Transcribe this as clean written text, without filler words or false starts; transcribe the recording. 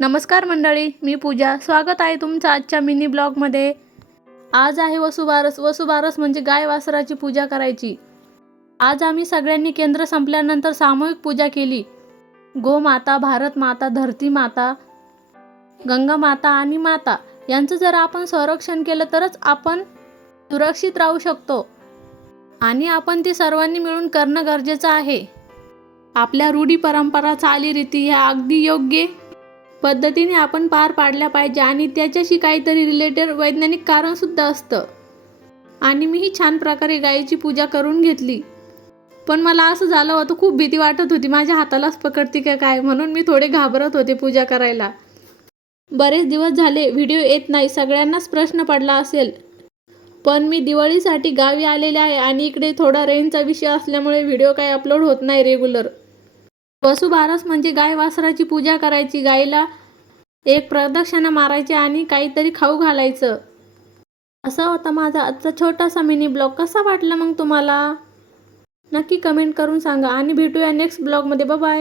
नमस्कार मंडळी, मी पूजा. स्वागत आहे तुमचं आजच्या मिनी ब्लॉगमध्ये. आज आहे वसुबारस. वसुबारस म्हणजे गाय वासराची पूजा करायची. आज आम्ही सगळ्यांनी केंद्र संपल्यानंतर सामूहिक पूजा केली. गोमाता, भारत माता, धरती माता, गंगा माता आणि माता यांचं जर आपण संरक्षण केलं तरच आपण सुरक्षित राहू शकतो आणि आपण ते सर्वांनी मिळून करणं गरजेचं आहे. आपल्या रूढी परंपरा चालीरीती ह्या अगदी योग्य पद्धतीने आपण पार पाडल्या पाहिजे आणि त्याच्याशी काहीतरी रिलेटेड वैज्ञानिक कारण सुद्धा असतं. आणि मीही छान प्रकारे गायीची पूजा करून घेतली. पण मला असं झालं होतं, खूप भीती वाटत होती, माझ्या हातालाच पकडते का काय, म्हणून मी थोडे घाबरत होते पूजा करायला. बरेच दिवस झाले व्हिडिओ येत नाही, सगळ्यांनाच प्रश्न पडला असेल. पण मी दिवाळीसाठी गावी आलेले आहे आणि इकडे थोडा रेंजचा विषय असल्यामुळे व्हिडिओ काही अपलोड होत नाही रेग्युलर. वसुबारस म्हणजे गाय वासराची पूजा करायची, गायीला एक प्रदक्षिणा मारायची आणि काहीतरी खाऊ घालायचं. असा होता माझा आजचा छोटासा मिनी ब्लॉग. कसा वाटला मग तुम्हाला? नक्की कमेंट करून सांगा आणि भेटूया नेक्स्ट ब्लॉगमध्ये. Bye bye.